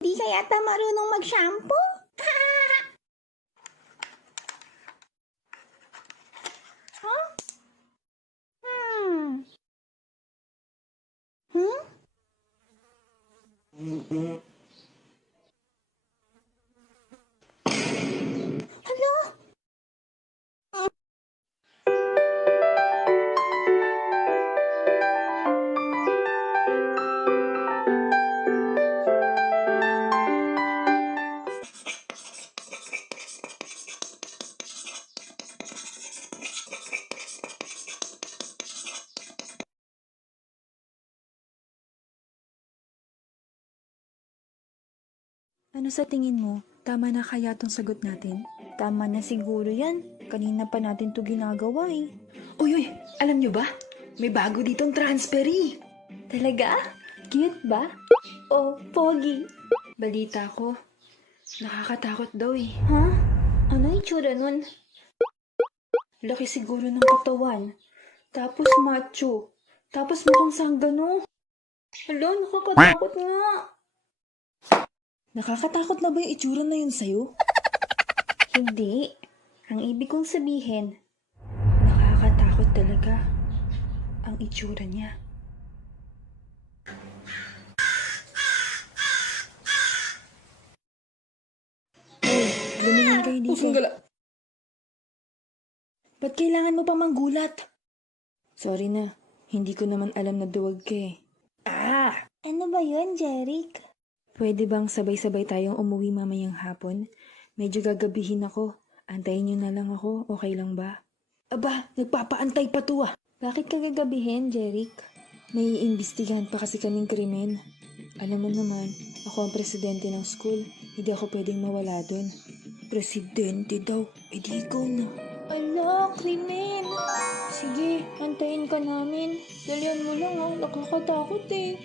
Di ka yata marunong mag-shampoo? Huh? Hmm. Hmm? Hala? Ano sa tingin mo? Tama na kaya tong sagot natin? Tama na siguro yan. Kanina pa natin to ginagawa eh. Uy, alam nyo ba? May bago ditong transferi. Talaga? Cute ba? Oh, pogi. Balita ko, nakakatakot daw eh. Ha? Ano itsura nun? Laki siguro ng katawan. Tapos macho. Tapos mukhang sanggano. Hala, nakakatakot nga. Nakakatakot na ba yung itsura na yun sa'yo? Hindi. Ang ibig kong sabihin, Nakakatakot talaga ang itsura niya. Lumingon kayo dito. Ba't kailangan mo pa manggulat? Sorry na, hindi ko naman alam na duwag ka eh. ano ba yun, Jeric? Pwede bang sabay-sabay tayong umuwi mamayang hapon? Medyo gagabihin ako. Antayin niyo na lang ako, okay lang ba? Aba, nagpapaantay pa to ah. Bakit ka gagabihin, Jeric? May iimbestigahan pa kasi kaming krimen. Alam mo naman, ako ang presidente ng school. Hindi ako pwedeng mawala dun. Presidente daw? E di ikaw na. Ala, krimen. Sige, antayin ka namin. Dalian mo lang ah, nakakatakot eh.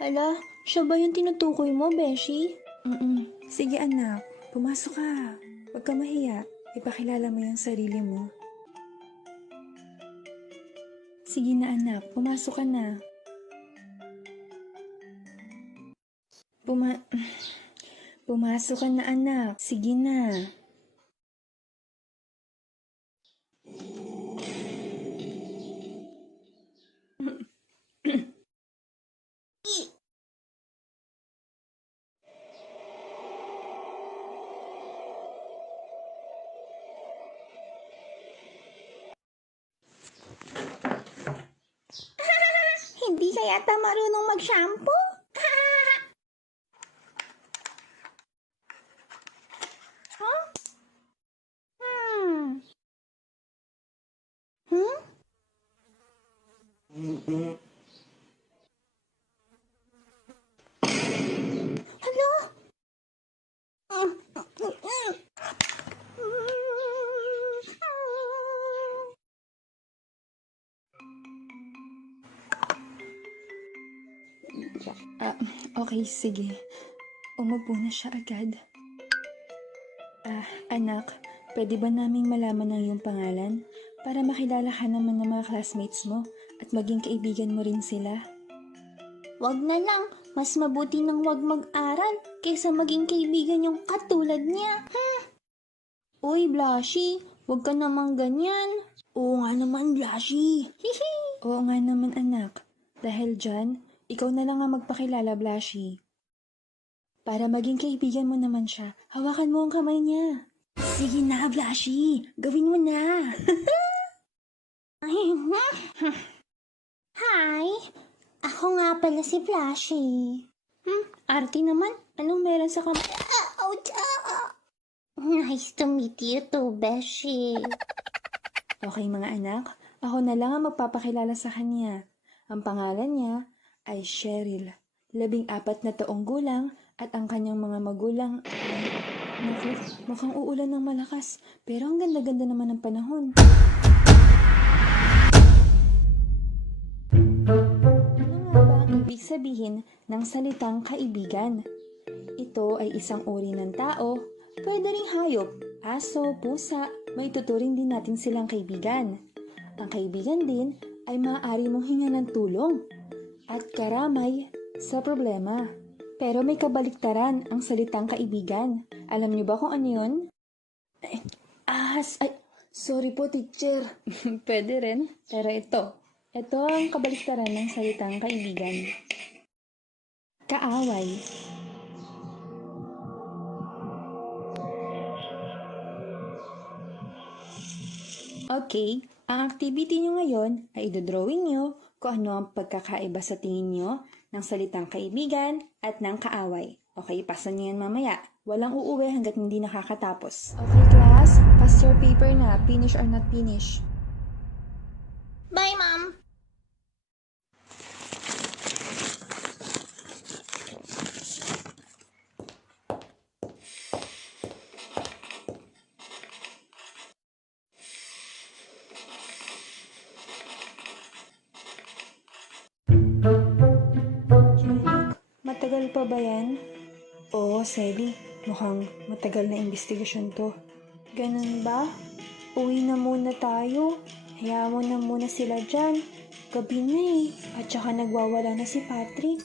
Hala, siya ba yung tinutukoy mo, Beshi? Sige anak, pumasok ka. Huwag ka mahiya. Ipakilala mo yung sarili mo. Sige na anak, pumasok ka na. Pumasok ka na anak. Sige na. Hindi ka yata marunong mag-shampoo? Huh? Hmm. Hmm? Hala? Okay, sige. Umupo na siya agad. Anak, pwede ba naming malaman ang iyong pangalan? Para makilala ka naman ng mga classmates mo at maging kaibigan mo rin sila. Wag na lang. Mas mabuti nang wag mag-aral kaysa maging kaibigan yung katulad niya. Uy, Blashy, wag ka namang ganyan. Oo nga naman, Blashy. Hihi. Oo nga naman, anak. Dahil dyan, ikaw na lang ang magpakilala, Blashy. Para maging kaibigan mo naman siya, hawakan mo ang kamay niya. Sige na, Blashy. Gawin mo na. Hi, ako nga pala si Flashy. Arte naman. Anong meron sa Ouch! Nice to meet you too, Beshi. Okay mga anak, ako na lang ang magpapakilala sa kanya. Ang pangalan niya ay Cheryl, 14 na taong gulang at ang kanyang mga magulang ay... Naku, mukhang uulan ng malakas, pero ang ganda-ganda naman ng panahon. Ano nga ba ang ibig sabihin ng salitang kaibigan? Ito ay isang uri ng tao, pwede ring hayop, aso, pusa, may tuturing din natin silang kaibigan. Ang kaibigan din ay maaari mong hinga ng tulong at karamay sa problema. Pero may kabaliktaran ang salitang kaibigan. Alam niyo ba kung ano yun? Ay, sorry po, teacher. Pwede rin, pero ito ang kabaliktaran ng salitang kaibigan. Kaaway. Okay, ang activity nyo ngayon ay idodrawing nyo kung ano ang pagkakaiba sa tingin nyo ng salitang kaibigan at ng kaaway. Okay, pasa nyo yan mamaya. Walang uuwi hanggat hindi nakakatapos. Okay, class. Pass your paper na. Finish or not finish. Bye, Ma'am! Matagal pa ba yan? Oo, Selly. Mukhang matagal na investigasyon to. Ganun ba? Uwi na muna tayo. Hayaan mo na muna sila dyan. Gabi na eh. At saka nagwawala na si Patrick.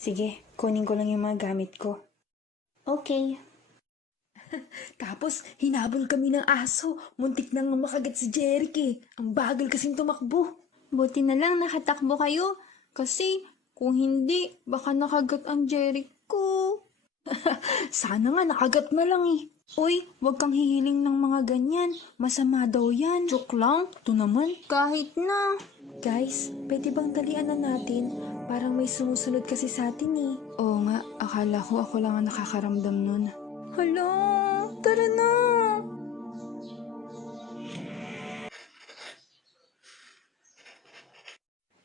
Sige, kunin ko lang yung mga gamit ko. Okay. Tapos, hinabol kami ng aso. Muntik nang makagat si Jeric. Ang bagal kasing tumakbo. Buti na lang nakatakbo kayo. Kasi, kung hindi, baka nakagat ang Jeric ko. Sana nga nakagat na lang eh. Uy, wag kang hihiling ng mga ganyan. Masama daw yan. Joke lang. Ito naman. Kahit na. Guys, pwede bang talian na natin? Parang may sumusunod kasi sa atin eh. Oo nga, akala ko ako lang ang nakakaramdam nun. Hala, tara na.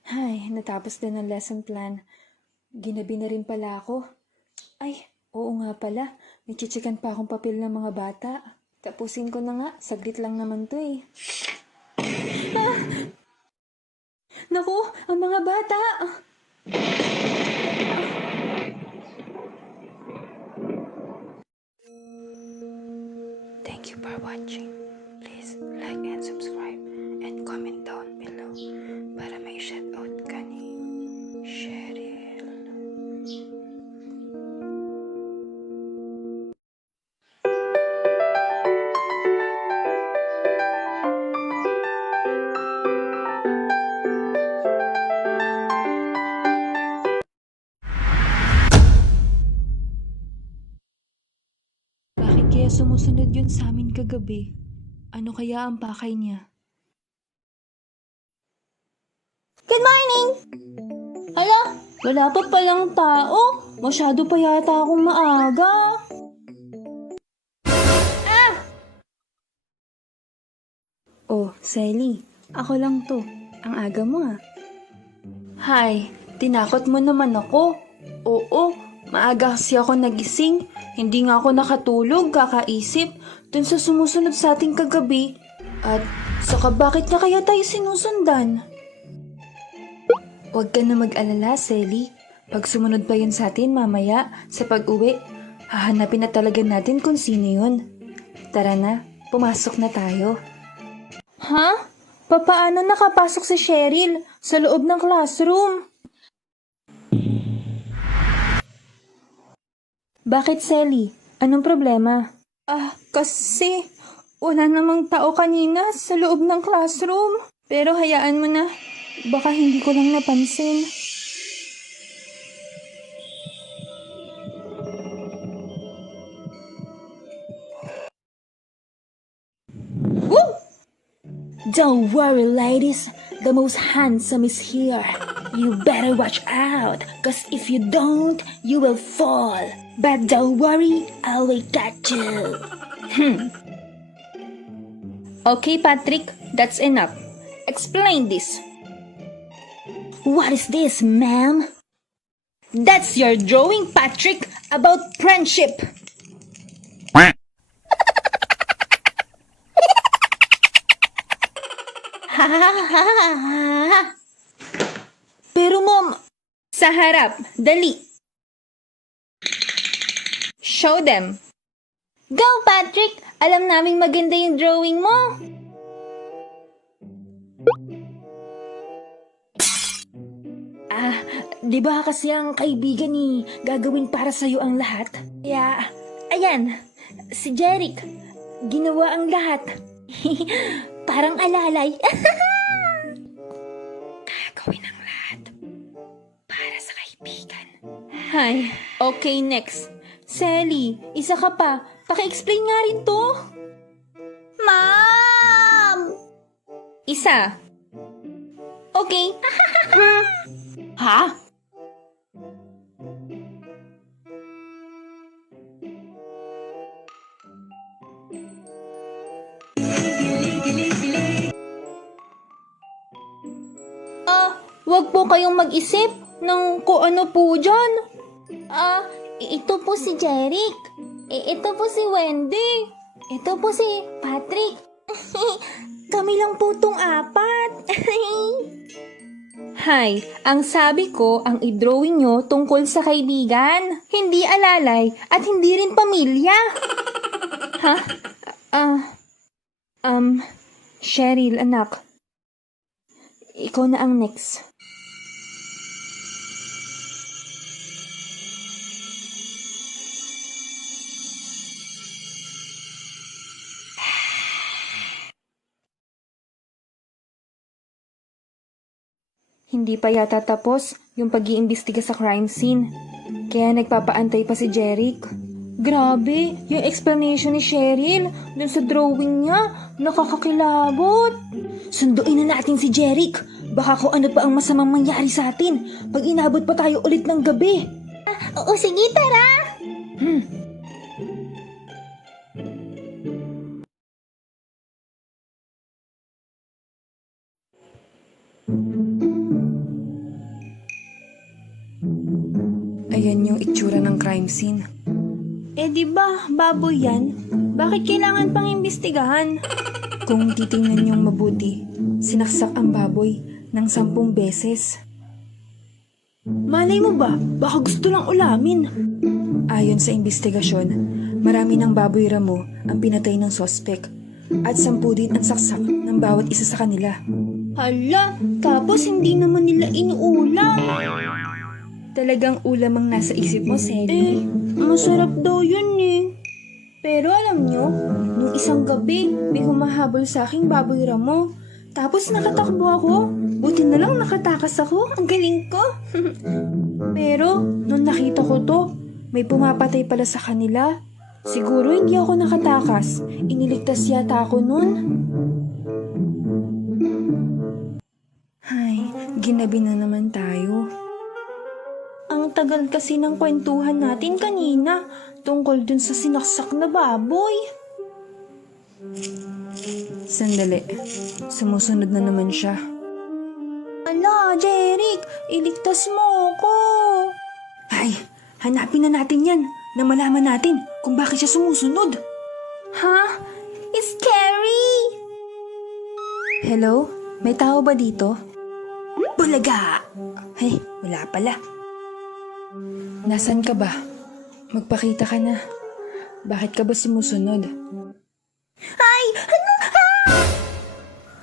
Ay, natapos din ang lesson plan. Ginabi na rin pala ako. Ay, oo nga pala. May chichikan pa akong papel ng mga bata. Tapusin ko na nga. Saglit lang naman to eh. Naku, ang mga bata! Thank you for watching. Please like and subscribe and comment down below para may shoutout ka ni Cheryl. Bakit kaya sumusunod yun sa amin kagabi? Ano kaya ang pakay niya? Good morning! Hala, wala pa palang tao. Masyado pa yata akong maaga. Oh, Sally, ako lang to. Ang aga mo ah. Hay, tinakot mo naman ako. Oo, maaga kasi ako nagising. Hindi nga ako nakatulog, kakaisip dun sa sumusunod sa ating kagabi. At saka bakit na kaya tayo sinusundan? Huwag ka na mag-alala, Sally. Pag sumunod pa yun sa atin mamaya, sa pag-uwi, hahanapin na talaga natin kung sino yun. Tara na, pumasok na tayo. Ha? Papaano nakapasok si Cheryl sa loob ng classroom? Bakit, Sally? Anong problema? Kasi wala namang tao kanina sa loob ng classroom. Pero hayaan mo na. Baka hindi ko lang napansin. Woo! Don't worry, ladies. The most handsome is here. You better watch out, cause if you don't, you will fall. But don't worry, I will catch you. Okay, Patrick, that's enough. Explain this. What is this, ma'am? That's your drawing, Patrick, about friendship. Pero mom, sa harap, dali. Show them! Go, Patrick! Alam naming maganda yung drawing mo. Di ba kasi ang kaibigan ni gagawin para sa'yo ang lahat? Kaya, ayan, si Jeric, ginawa ang lahat. Parang alalay. Gagawin ang lahat para sa kaibigan. Hay, okay, next. Sally, isa ka pa. Paki-explain nga rin to. Mom! Isa. Okay. Ha? Wag po kayong mag-isip ng kung ano po dyan. Ito po si Jeric. Ito po si Wendy. Ito po si Patrick. Kami lang po tong apat. Hay, ang sabi ko, ang i-drawing nyo tungkol sa kaibigan. Hindi alalay at hindi rin pamilya. Ha? Cheryl, anak. Ikaw na ang next. Hindi pa yata tapos yung pag-iimbestiga sa crime scene. Kaya nagpapaantay pa si Jeric. Grabe, yung explanation ni Cheryl dun sa drawing niya, nakakakilabot. Sunduin na natin si Jeric. Baka kung ano pa ang masamang mangyari sa atin pag inabot pa tayo ulit ng gabi. Oo, sige, tara. Ayan yung itsura ng crime scene. Di ba, baboy yan? Bakit kailangan pang imbestigahan? Kung titingnan niyong mabuti, sinaksak ang baboy ng 10 beses. Malay mo ba? Baka gusto lang ulamin. Ayon sa investigasyon, marami ng baboy ramo ang pinatay ng sospek at 10 din ang saksak ng bawat isa sa kanila. Hala, tapos hindi naman nila inuulam. Talagang ulam ang nasa isip mo, Sally. Masarap daw yun eh. Pero alam nyo, nung isang gabi, may humahabol sa aking baboy ramo. Tapos nakatakbo ako. Buti na lang nakatakas ako. Ang galing ko. Pero, nung nakita ko to, may pumapatay pala sa kanila. Siguro hindi ako nakatakas. Iniligtas yata ako nun. Ay, ginabi na naman tayo. Ang tagal kasi ng kwentuhan natin kanina tungkol dun sa sinaksak na baboy. Sandali. Sumusunod na naman siya. Ala, Jeric, iligtas mo ako. Ay, hanapin na natin yan na malaman natin kung bakit siya sumusunod. Ha? Scary! Hello? May tao ba dito? Bulaga! Ay, wala pala. Nasaan ka ba? Magpakita ka na. Bakit ka ba sumusunod? Ay! Ano?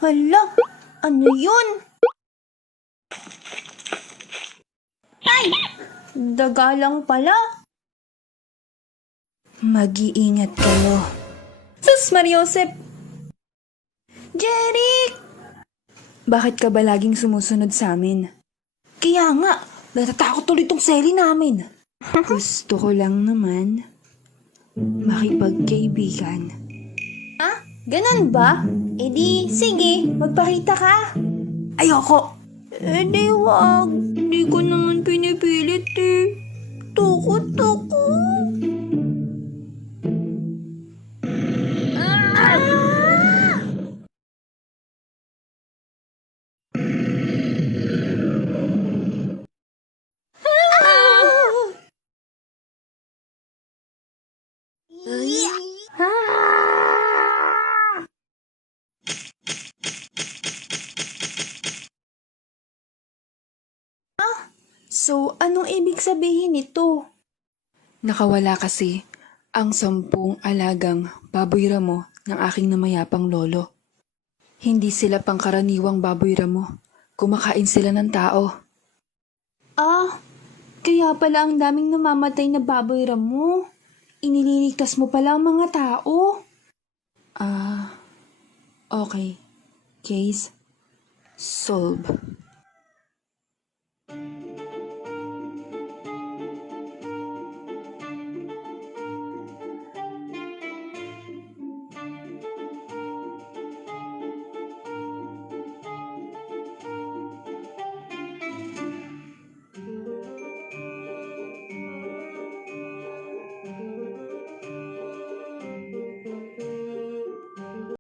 Hala, ano yun? Ay! Daga lang pala. Mag-iingat kayo. Sus, Mariosep! Jeric! Bakit ka ba laging sumusunod sa amin? Kaya nga, natatakot ulit tong Sally namin. Gusto ko lang naman makipagkaibigan. Ganon ba? Di, sige, magpakita ka. Ayoko! Di wag. Hindi ko naman pinipilit eh. Tukot ako. So, anong ibig sabihin nito? Nakawala kasi ang 10 alagang baboy ramo ng aking namayapang lolo. Hindi sila pangkaraniwang baboy ramo. Kumakain sila ng tao. Ah, kaya pala ang daming namamatay na baboy ramo. Inililigtas mo pala ang mga tao. Okay. Case solved.